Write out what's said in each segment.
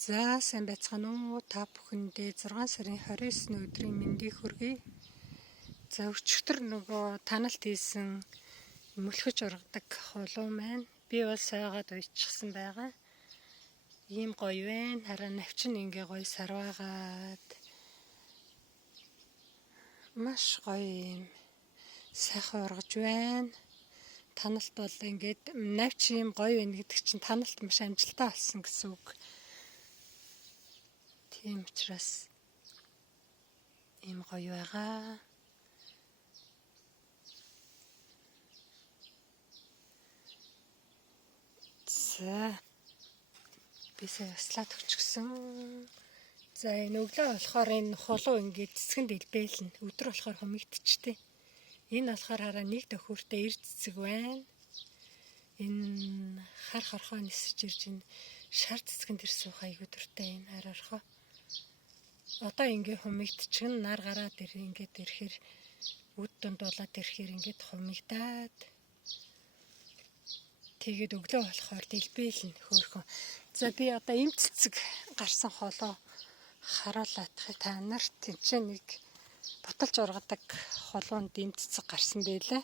За сайн байцгаана уу? Та бүхэндээ 6 сарын 29-ны өдрийн мэндийг хүргэе. За өчигдөр нөгөө таналт хийсэн мөлхөж ургадаг хулуу маань би бол сайгаад уйчихсан байгаа. Ийм гоё вэ. Хараа навчин ингээ гоё сарваагаад маш гоё юм сайхан ургаж байна. Таналт бол ингээд навч ийм гоё байна гэдэг чинь таналт маш амжилттай болсон гэсэн үг. Тийм учраас ийм гоё байгаа. За би сая слайд өгчихсөн. За энэ өглөө болохоор энэ хулуу ингээд цэцгэнд илбээлнэ. Өдөр болохоор хумигдчихтэй. Энэ болохоор хараа нэг төхөөртэй эр цэцэг байна. Энэ хар хорхоо нисэж ирж энэ шар цэцгэнд ир суух айгуу дуртай энэ хар хорхоо. Одоо ингээ хумигдчихна, нар гараад ингээд ирэхээр үд дунд болоод ирэхээр ингээд хумигдаад тэгээд өглөө болохоор дэлбэлнэ хөөхөн. За би одоо эм цэцэг гарсан холоо харуулаадах та нарт тэнцээ нэг боталж ургадаг холоонд эм цэцэг гарсан байлаа.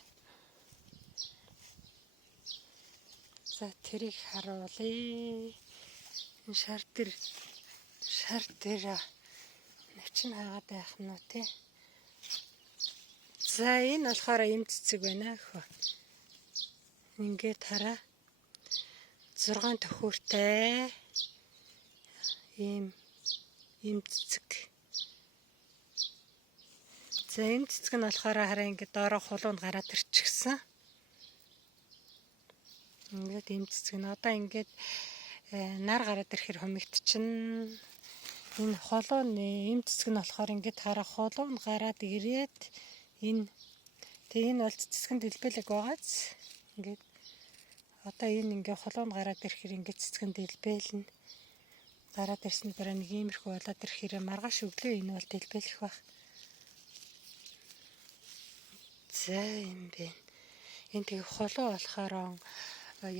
За тэрийг харуулъя. Энэ шар дээр навчин хаагаад байх нь уу те. За энэ болохоор эм цэцэг байна хөө. Ингээд хараа 6 төхөөртэй ийм цэцэг. За энэ цэцэг нь болохоор хараа ингээд доороо хулуунд гараад ирчихсэн. Ингээд ийм цэцэг нь одоо ингээд нар гараад ирэхээр хумигдчихна. Энэ хулууны ийм цэцэг нь болохоор ингээд хараа хулуунд гараад ирээд энэ бол цэцгэнд дэлбэлэг байгааз ингээд одоо энэ ингээ хулуунд гараад ирэхээр ингээ цэцгэнд дэлбэлнэ. Гараад ирсэн дараа нэг иймэрхүү болоод ирэхээр маргааш өглөө энэ бол дэлбэлэх байх. За юм бэ. Энэ тэгээ хулуу болохоор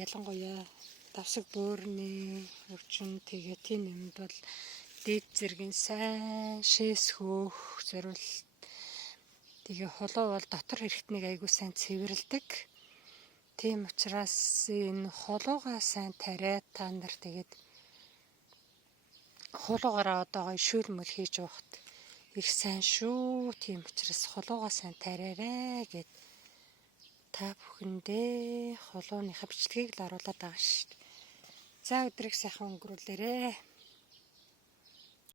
ялангуяа давсаг бөөрийн өвчин тэгээ тийм юмд бол дээд зэргийн сайн шээс хөөх зориулт. Тэгээ хулуу бол дотор хэрэгтнийг айгуу сайн цэвэрлдэг. Тийм учраас энэ хулуугаа сайн тариад та нар тэгээд хулуугаараа одоо гоё шүүлмэл хийж уухт их сайн шүү. Тийм учраас хулуугаа сайн тариарай гэд та бүхэндээ хулууныхаа бичлэгийг л оруулаад байгаа шүү дээ. За өдрийг сайхан өнгөрүүлээрэй.